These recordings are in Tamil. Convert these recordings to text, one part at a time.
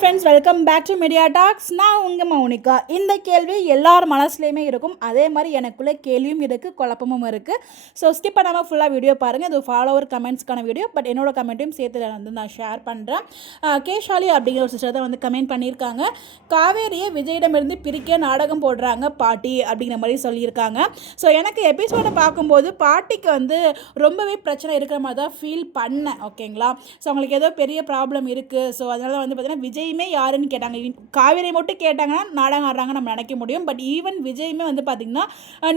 Friends, welcome back to media talks. நான் உங்கள் மௌனிகா. இந்த கேள்வி எல்லார் மனசுலையுமே இருக்கும். அதே மாதிரி எனக்குள்ளே கேள்வியும் இருக்குது, குழப்பமும் இருக்குது. ஸோ ஸ்கிப் பண்ணாமல் ஃபுல்லாக வீடியோ பாருங்கள். இது ஃபாலோவர் கமெண்ட்ஸ்க்கான வீடியோ, பட் என்னோட கமெண்ட்டையும் சேர்த்து நான் ஷேர் பண்ணுறேன். கேஷாலி அப்படிங்கிற ஒரு சிஸ்டர் தான் கமெண்ட் பண்ணியிருக்காங்க. காவேரியை விஜயிடமிருந்து பிரிக்க நாடகம் போடுறாங்க பாட்டி அப்படிங்கிற மாதிரி சொல்லியிருக்காங்க. ஸோ எனக்கு எபிசோடை பார்க்கும்போது பாட்டிக்கு ரொம்பவே பிரச்சனை இருக்கிற மாதிரி தான் ஃபீல் பண்ணேன். ஓகேங்களா? ஸோ அவங்களுக்கு ஏதோ பெரிய ப்ராப்ளம் இருக்குது. ஸோ அதனால தான் பார்த்தீங்கன்னா விஜயுமே யாருன்னு கேட்டாங்க. காவேரி மட்டும் கேட்டாங்கன்னா நாடகம் ஆடுறாங்க நம்ம நினைக்க முடியும். பட் ஈவன் விஜயுமே பார்த்திங்கன்னா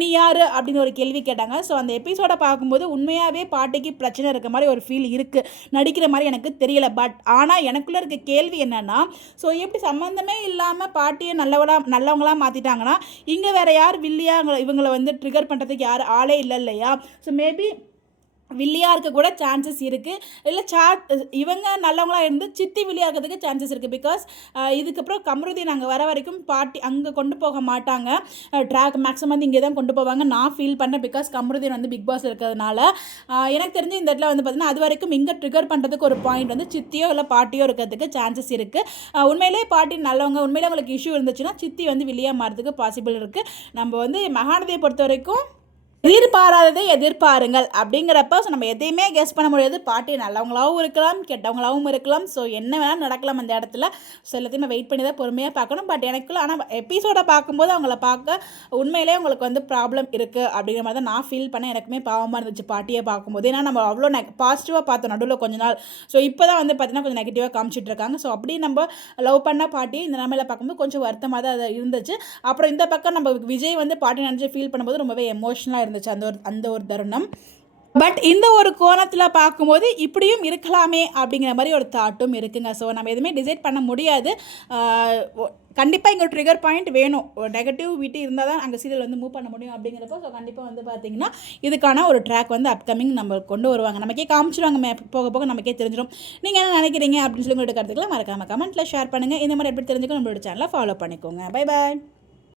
நீ யார் அப்படின்னு ஒரு கேள்வி கேட்டாங்க. ஸோ அந்த எபிசோடை பார்க்கும்போது உண்மையாகவே பாட்டிக்கு பிரச்சனை இருக்க மாதிரி ஒரு ஃபீல் இருக்குது. நடிக்கிற மாதிரி எனக்கு தெரியல. பட் ஆனால் எனக்குள்ளே இருக்க கேள்வி என்னென்னா, ஸோ எப்படி சம்மந்தமே இல்லாமல் பாட்டியை நல்லவங்களாக மாற்றிட்டாங்கன்னா இங்கே வேறு யார் வில்லியா இவங்களை ட்ரிகர் பண்ணுறதுக்கு யார் ஆளே இல்லை இல்லையா? ஸோ மேபி வில்லியாக இருக்க கூட சான்சஸ் இருக்குது. இல்லை இவங்க நல்லவங்களாக இருந்து சித்தி வில்லியாக இருக்கிறதுக்கு சான்சஸ் இருக்குது. பிகாஸ் இதுக்கப்புறம் கமருதீன் அங்கே வர வரைக்கும் பாட்டி அங்கே கொண்டு போக மாட்டாங்க. ட்ராக் மேக்ஸிமம் இங்கே தான் கொண்டு போவாங்க நான் ஃபீல் பண்ணேன். பிகாஸ் கமருதீன் பிக் பாஸ் இருக்கிறதுனால எனக்கு தெரிஞ்சு இந்த இடத்துல பார்த்திங்கன்னா அது வரைக்கும் இங்கே ட்ரிகர் பண்ணுறதுக்கு ஒரு பாயிண்ட் சித்தியோ இல்லை பாட்டியோ இருக்கிறதுக்கு சான்சஸ் இருக்குது. உண்மையிலே பாட்டி நல்லவங்க, உண்மையிலே அவங்களுக்கு இஷ்யூ இருந்துச்சுன்னா சித்தி வில்லியாக மாறதுக்கு பாசிபிள் இருக்குது. நம்ம மகாநதியை பொறுத்த வரைக்கும் எதிர்பாராததை எதிர்பாருங்கள் அப்படிங்கிறப்ப ஸோ நம்ம எதையுமே கெஸ் பண்ண முடியாது. பாட்டி நல்லவங்களாகவும் இருக்கலாம், கெட்டவங்களாகவும் இருக்கலாம். ஸோ என்ன வேணாலும் நடக்கலாம் அந்த இடத்துல. ஸோ எல்லாத்தையுமே வெயிட் பண்ணி தான் பொறுமையாக பார்க்கணும். பட் எனக்குள்ள ஆனால் எபிசோடை பார்க்கும்போது அவங்கள பார்க்க உண்மையிலே அவங்களுக்கு ப்ராப்ளம் இருக்குது அப்படிங்கிற மாதிரி தான் நான் ஃபீல் பண்ணேன். எனக்குமே பாவமாக இருந்துச்சு பாட்டியை பார்க்கும்போது. ஏன்னா நம்ம அவ்வளோ பாசிட்டிவாக பார்த்தோம் நடுவில் கொஞ்ச நாள். ஸோ இப்போ தான் பார்த்திங்கன்னா கொஞ்சம் நெகட்டிவாக காமிச்சிட்டு இருக்காங்க. ஸோ அப்படி நம்ம லவ் பண்ண பாட்டி இந்த நிலைமையில் பார்க்கும்போது கொஞ்சம் வருத்தமாக தான் அது இருந்துச்சு. அப்புறம் இந்த பக்கம் நம்ம விஜய் பாட்டி நினச்சி ஃபீல் பண்ணும்போது ரொம்பவே எமோஷனலாக இருந்துச்சு அந்த ஒரு தருணம். பட் இந்த ஒரு கோணத்தில் பார்க்கும்போது இப்படியும் இருக்கலாமே அப்படிங்கிற மாதிரி ஒரு தாட்டும் இருக்குங்க. ஸோ நம்ம எதுவுமே டிசைட் பண்ண முடியாது. கண்டிப்பாக இங்கே ஒரு ட்ரிகர் பாயிண்ட் வேணும். ஒரு நெகட்டிவிட்டி இருந்தால் தான் அங்கே சீரியல் மூவ் பண்ண முடியும் அப்படிங்கிறப்போ ஸோ கண்டிப்பாக பார்த்திங்கன்னா இதுக்கான ஒரு ட்ராக் அப்கமிங் நம்ம கொண்டு வருவாங்க. நமக்கே காமிச்சிடுவாங்க, போக போக நமக்கே தெரிஞ்சிடும். நீங்கள் என்ன நினைக்கிறீங்க அப்படின்னு சொல்லி உங்களோட கருத்துக்களை மறக்காமல் கமெண்ட்டில் ஷேர் பண்ணுங்கள். இந்த மாதிரி எப்படி தெரிஞ்சுக்கணும் நம்மளோட சேனலை ஃபாலோ பண்ணிக்கோங்க. Bye bye.